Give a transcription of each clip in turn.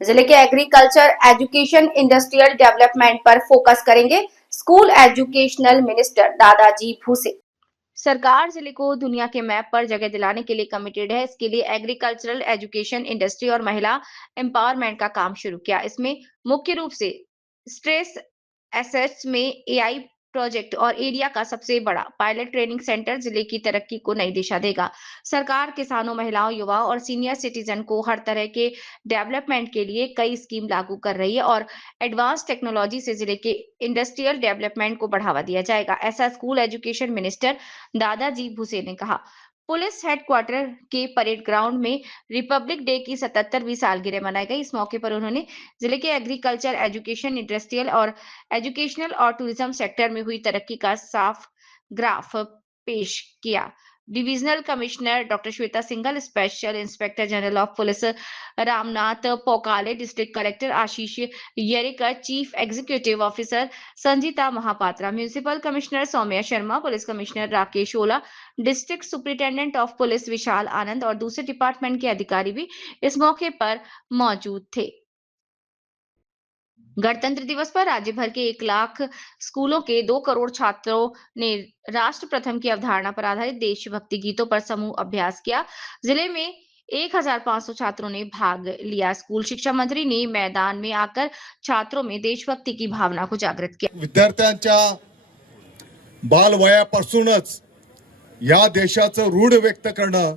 जिले के agriculture education industrial development पर focus करेंगे school educational minister Dadaji Bhuse. सरकार जिले को दुनिया के मैप पर जगह दिलाने के लिए कमिटेड है। इसके लिए एग्रीकल्चरल एजुकेशन इंडस्ट्री और महिला एम्पावरमेंट का काम शुरू किया। इसमें मुख्य रूप से स्ट्रेस एसेट्स में एआई प्रोजेक्ट और एरिया का सबसे बड़ा पायलट ट्रेनिंग सेंटर जिले की तरक्की को नई दिशा देगा। सरकार किसानों, महिलाओं, युवाओं और सीनियर सिटीजन को हर तरह के डेवलपमेंट के लिए कई स्कीम लागू कर रही है और एडवांस टेक्नोलॉजी से जिले के इंडस्ट्रियल डेवलपमेंट को बढ़ावा दिया जाएगा। ऐसा school education minister Dadaji Bhuse ने कहा। पुलिस हेडक्वार्टर के परेड ग्राउंड में रिपब्लिक डे की 77वीं सालगिरह मनाई गई। इस मौके पर उन्होंने जिले के एग्रीकल्चर, एजुकेशन, इंडस्ट्रियल और एजुकेशनल और टूरिज्म सेक्टर में हुई तरक्की का साफ ग्राफ पेश किया। Divisional commissioner doctor Shweta Singhal, special inspector general of police Ramnath Pokale, district collector Ashish Yerekar, chief executive officer Sanjita Mahapatra, municipal commissioner Saumya Sharma, police commissioner Rakesh Ola, district superintendent of police Vishal Anand और दूसरे डिपार्टमेंट के अधिकारी भी इस मौके पर मौजूद थे। गणतंत्र दिवस पर राज्य भर के 1 लाख स्कूलों के 2 करोड़ छात्रों ने राष्ट्र प्रथम की अवधारणा पर आधारित देशभक्ति गीतों पर समूह अभ्यास किया। जिले में 1500 छात्रों ने भाग लिया। स्कूल शिक्षा मंत्री ने मैदान में आकर छात्रों में देशभक्ति की भावना को जागृत किया। विद्यार्थ्यांच्या बालवयापासूनच या देशाचं ऋण व्यक्त करणं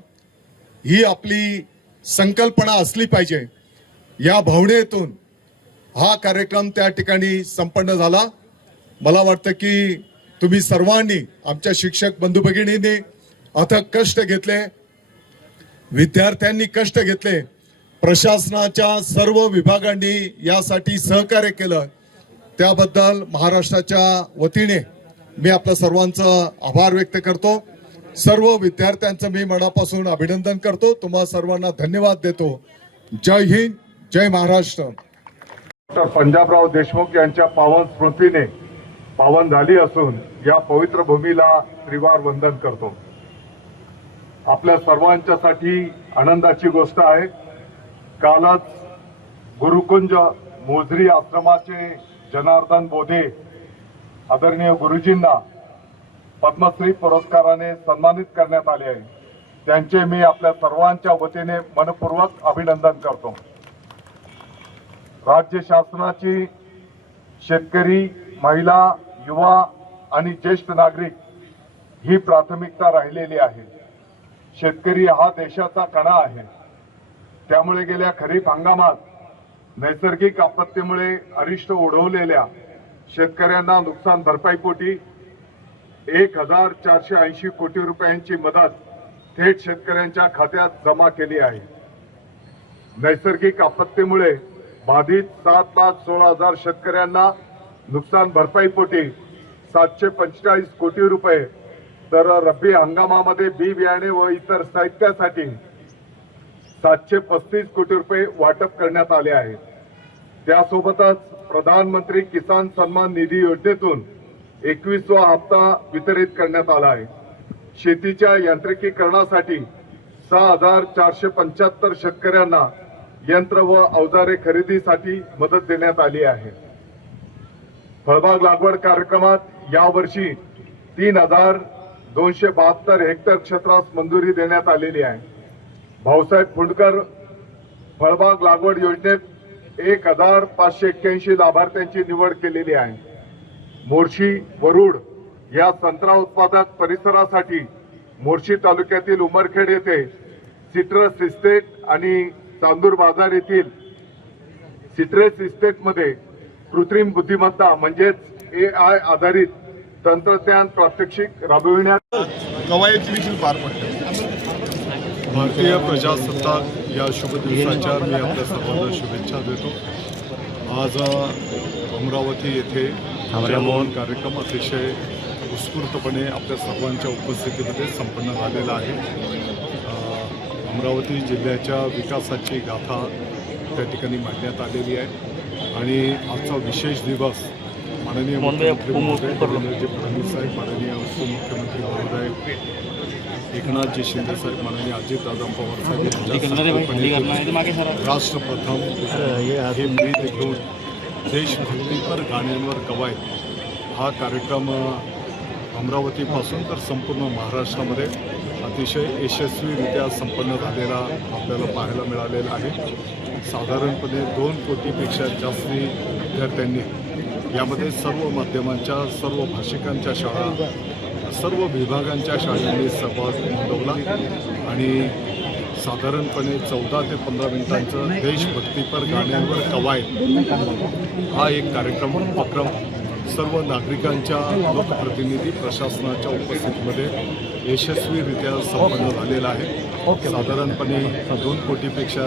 ही आपली संकल्पना असली पाहिजे। या भावनेतून हा कार्यक्रम त्या ठिकाणी संपन्न झाला। मला वाटतं की तुम्ही सर्वांनी, आमच्या शिक्षक बंधू भगिनींनी अथक कष्ट घेतले, विद्यार्थ्यांनी कष्ट घेतले, प्रशासनाच्या सर्व विभागांनी यासाठी सहकार्य केलं। त्याबद्दल महाराष्ट्राच्या वतीने मी आपल्या सर्वांचं आभार व्यक्त करतो। सर्व विद्यार्थ्यांचं मी मनापासून अभिनंदन करतो। तुम्हा सर्वांना धन्यवाद देतो। जय हिंद, जय महाराष्ट्र। डॉक्टर पंजाबराव देशमुख यांच्या पावन स्मृतीने पावन झाली असून या पवित्र भूमीला त्रिवार वंदन करतो। आपल्या सर्वांच्यासाठी आनंदाची गोष्ट आहे, कालच गुरुकुंज मोझरी आश्रमाचे जनार्दन बोधे आदरणीय गुरुजींना पद्मश्री पुरस्काराने सन्मानित करण्यात आले आहे। त्यांचे मी आपल्या सर्वांच्या वतीने मनपूर्वक अभिनंदन करतो। राज्य शासनाची शेतकरी, महिला, युवा आणि ज्येष्ठ नागरिक ही प्राथमिकता राहिलेली आहे। शेतकरी हा देशाचा कणा आहे। त्यामुळे गेल्या खरीप हंगामात नैसर्गिक आपत्तीमुळे अरिष्ट ओढवलेल्या शेतकऱ्यांना नुकसान भरपाईपोटी 1480 कोटी रुपयांची मदत थेट शेतकऱ्यांच्या खात्यात जमा केली आहे। नैसर्गिक आपत्तीमुळे बाधित 7,16,000 शेतकऱ्यांना नुकसान भरपाईपोटी 745 कोटी रुपये, तर रब्बी हंगामामध्ये बी बियाणे व इतर साहित्यासाठी 735 कोटी रुपये वाटप करण्यात आले आहे। त्यासोबतच प्रधानमंत्री किसान सन्मान निधी योजनेतून 21वा हप्ता वितरित करण्यात आला आहे। शेतीच्या यांत्रिकीकरणासाठी 6,475 शेतकऱ्यांना यंत्र व अवजारे खरेदीसाठी मदत देण्यात आली आहे। फळबाग लागवड कार्यक्रमात यावर्षी 3,272 हेक्टर क्षेत्रास मंजुरी देण्यात आलेली आहे। भाऊसाहेब फुंडकर फळबाग लागवड योजनेत 1,581 लाभार्थ्यांची निवड केलेली आहे। मोर्शी, वरुड या संत्रा उत्पादक परिसरासाठी मोर्शी तालुक्यातील उमरखेड येथे सिट्रस इस्टेट आणि चांदूर बाजार येथील सिट्रस इस्टेटमध्ये कृत्रिम बुद्धिमत्ता म्हणजेच AI आधारित तंत्रज्ञान प्रात्यक्षिक राबविण्यात कवायत देखील पार पडले। भारतीय प्रजासत्ताक या शुभ दिवसाच्या मी आपल्या सर्वांना शुभेच्छा देतो। आज अमरावती येथे ध्वजारोहण कार्यक्रम अतिशय उत्स्फूर्तपणे आपल्या सर्वांच्या उपस्थितीमध्ये संपन्न झालेला आहे। अमरावती जिल्ह्याच्या विकासाची गाथा त्या ठिकाणी मांडण्यात आलेली आहे आणि आजचा विशेष दिवस माननीय मुख्यमंत्री महोदय देवेंद्रजी फडणवीस साहेब, माननीय उपमुख्यमंत्री महोदय एकनाथजी शिंदे साहेब, माननीय अजितदादा पवार साहेब राष्ट्रप्रथम हे ब्रीद घेऊन देशभक्तीपर गाण्यांवर कवायत हा कार्यक्रम अमरावतीपासून तर संपूर्ण महाराष्ट्रामध्ये अतिशय यशस्वीरित्या संपन्न झालेला आपल्याला पाहायला मिळालेला आहे. साधारणपणे 2 कोटीपेक्षा जास्ती विद्यार्थ्यांनी यामध्ये सर्व माध्यमांच्या, सर्व भाषिकांच्या शाळा, सर्व विभागांच्या शाळांनी सहभाग नोंदवला आणि साधारणपणे 14 ते 15 मिनिटांचं देशभक्तीपर गाण्यांवर कवायत हा एक कार्यक्रम उपक्रम सर्व नागरिकांच्या, लोकप्रतिनिधी, प्रशासनाच्या उपस्थितीमध्ये यशस्वीरित्या संपन्न झालेला आहे. साधारणपणे 2 कोटीपेक्षा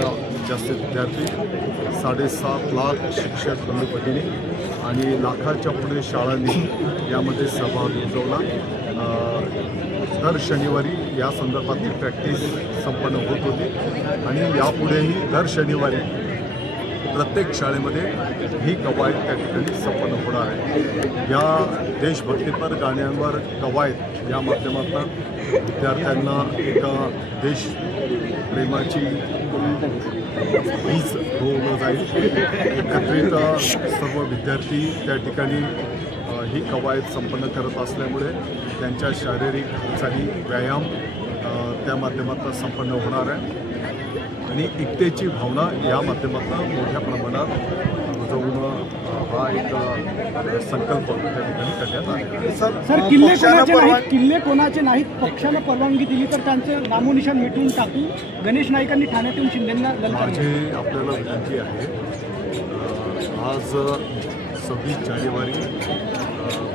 जास्त विद्यार्थी, 7.5 लाख शिक्षक बंधू भगिनी आणि लाखाच्या पुढे शाळांनी यामध्ये सहभाग नोंदवला. दर शनिवारी या संदर्भातली प्रॅक्टिस संपन्न होत होती आणि यापुढेही दर शनिवारी प्रत्येक शाळेमध्ये ही कवायत त्या ठिकाणी संपन्न होणार आहे. या देशभक्तीपर गाण्यांवर कवायत या माध्यमातून विद्यार्थ्यांना एका देशप्रेमाची वीज रोवलं जाईल. एकत्रित सर्व विद्यार्थी त्या ठिकाणी ही कवायत संपन्न करत असल्यामुळे त्यांच्या शारीरिक हालचाली, व्यायाम त्या माध्यमातून संपन्न होणार आहे आणि एकतेची भावना या माध्यमातून मोठ्या प्रमाणात रुजवून हा एक संकल्प त्या ठिकाणी करण्यात आला. सर किल्ले कोणाचे नाहीत, पक्षानं परवानगी दिली तर त्यांचे नामोनिशाण मिटवून टाकू. गणेश नाईकांनी ठाण्यात येऊन शिंदेंना माझी आपल्याला विनंती आहे, आज 26 जानेवारी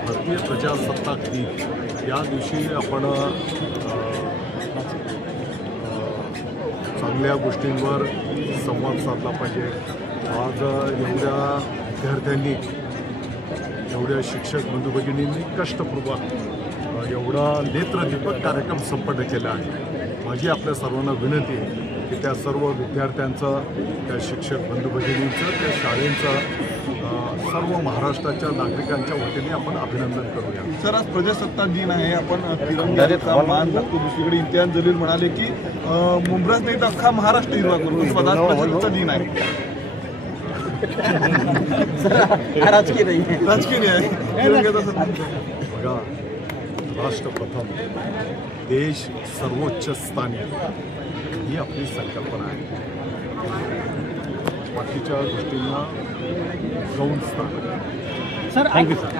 भारतीय प्रजासत्ताक दिन या दिवशी आपण चांगल्या गोष्टींवर संवाद साधला पाहिजे. आज एवढ्या विद्यार्थ्यांनी, एवढ्या शिक्षक बंधू भगिनींनी कष्टपूर्वक एवढा नेत्रदीपक कार्यक्रम संपन्न केला आहे. माझी आपल्या सर्वांना विनंती आहे की त्या सर्व विद्यार्थ्यांचं, त्या शिक्षक बंधू भगिनींचं, त्या शाळेंचं, सर्व महाराष्ट्राच्या नागरिकांच्या वतीने आपण अभिनंदन करूया. सर, आज प्रजासत्ताक दिन आहे, आपण तिरंग्याचा मान दाखवतो. दुसरीकडे इम्तियाज जलील म्हणाले की मुंब्राच नाही तर अख्खा महाराष्ट्र हिरवा करू. आज प्रजासत्ताक दिन आहे. राजकीय नाही आहे. बघा, राष्ट्रप्रथम, देश सर्वोच्च स्थानी ही आपली संकल्पना आहे. बाकीच्या गोष्टींना गौण स्थान. Sir, thank you sir.